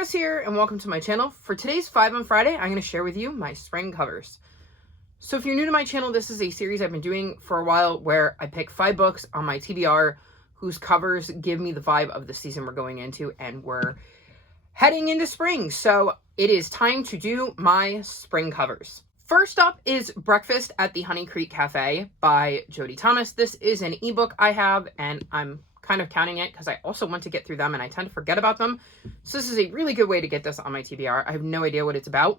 Chris here, and welcome to my channel. For today's 5 on Friday, I'm going to share with you my spring covers. So if you're new to my channel, this is a series I've been doing for a while where I pick 5 books on my TBR whose covers give me the vibe of the season we're going into, and we're heading into spring. So it is time to do my spring covers. First up is Breakfast at the Honey Creek Cafe by Jody Thomas. This is an ebook I have, and I'm kind of counting it because I also want to get through them and I tend to forget about them. So this is a really good way to get this on my TBR. I have no idea what it's about.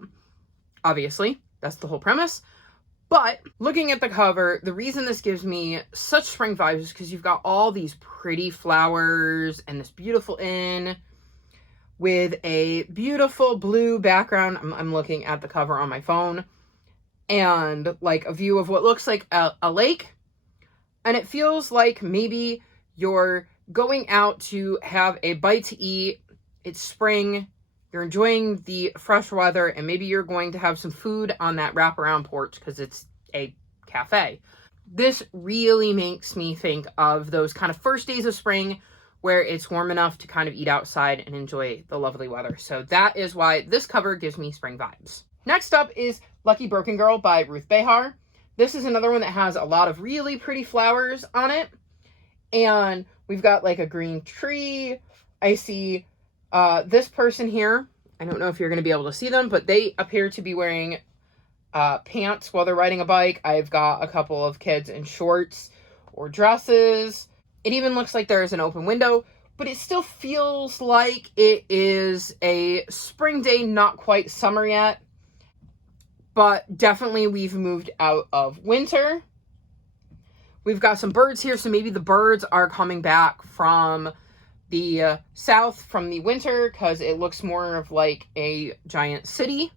Obviously, that's the whole premise. But looking at the cover, the reason this gives me such spring vibes is because you've got all these pretty flowers and this beautiful inn with a beautiful blue background. I'm looking at the cover on my phone, and like a view of what looks like a lake. And it feels like maybe you're going out to have a bite to eat. It's spring. You're enjoying the fresh weather, and maybe you're going to have some food on that wraparound porch because it's a cafe. This really makes me think of those kind of first days of spring where it's warm enough to kind of eat outside and enjoy the lovely weather. So that is why this cover gives me spring vibes. Next up is Lucky Broken Girl by Ruth Behar. This is another one that has a lot of really pretty flowers on it. And we've got like a green tree. I see this person here. I don't know if you're going to be able to see them, but they appear to be wearing pants while they're riding a bike. I've got a couple of kids in shorts or dresses. It even looks like there is an open window, but it still feels like it is a spring day, not quite summer yet. But definitely we've moved out of winter. We've got some birds here, so maybe the birds are coming back from the south from the winter because it looks more of like a giant city.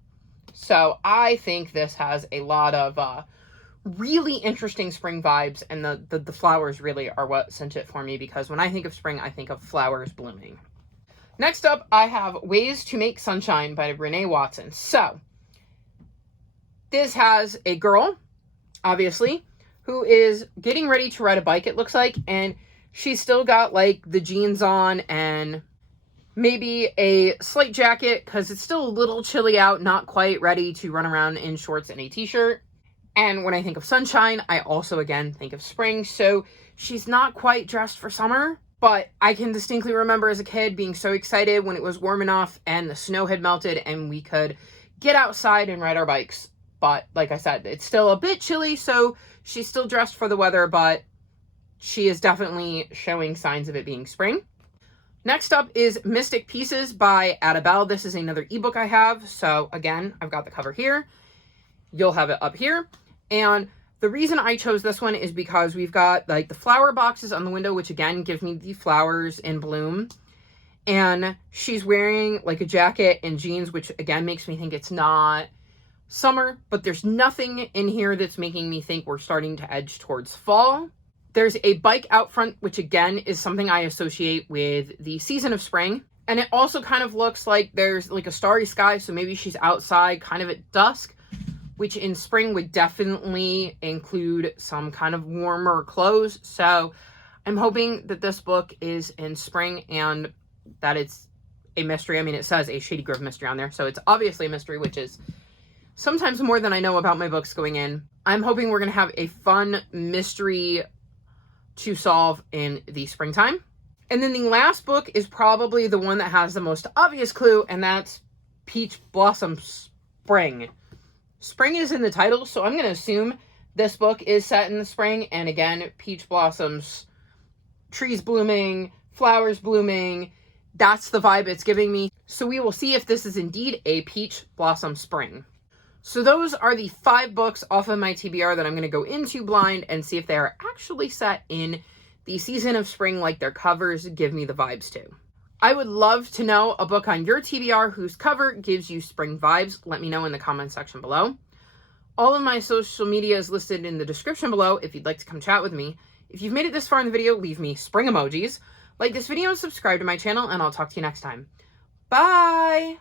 So I think this has a lot of really interesting spring vibes, and the flowers really are what sent it for me, because when I think of spring, I think of flowers blooming. Next up, I have Ways to Make Sunshine by Renee Watson. So this has a girl, obviously, who is getting ready to ride a bike, it looks like, and she's still got like the jeans on and maybe a slight jacket because it's still a little chilly out, not quite ready to run around in shorts and a t-shirt. And when I think of sunshine, I also again think of spring. So she's not quite dressed for summer, but I can distinctly remember as a kid being so excited when it was warm enough and the snow had melted and we could get outside and ride our bikes. But like I said, it's still a bit chilly, so she's still dressed for the weather, but she is definitely showing signs of it being spring. Next up is Mystic Pieces by Ada Bell. This is another ebook I have. So again, I've got the cover here. You'll have it up here. And the reason I chose this one is because we've got like the flower boxes on the window, which again gives me the flowers in bloom. And she's wearing like a jacket and jeans, which again makes me think it's not summer, but there's nothing in here that's making me think we're starting to edge towards fall. There's a bike out front, which again is something I associate with the season of spring. And it also kind of looks like there's like a starry sky, so maybe she's outside kind of at dusk, which in spring would definitely include some kind of warmer clothes. So I'm hoping that this book is in spring and that it's a mystery. I mean, it says a Shady Grove mystery on there, so it's obviously a mystery, which is sometimes more than I know about my books going in. I'm hoping we're going to have a fun mystery to solve in the springtime. And then the last book is probably the one that has the most obvious clue, and that's Peach Blossom Spring. Spring is in the title, so I'm going to assume this book is set in the spring. And again, peach blossoms, trees blooming, flowers blooming. That's the vibe it's giving me. So we will see if this is indeed a Peach Blossom Spring. So those are the 5 books off of my TBR that I'm going to go into blind and see if they are actually set in the season of spring like their covers give me the vibes to. I would love to know a book on your TBR whose cover gives you spring vibes. Let me know in the comment section below. All of my social media is listed in the description below if you'd like to come chat with me. If you've made it this far in the video, leave me spring emojis. Like this video and subscribe to my channel, and I'll talk to you next time. Bye!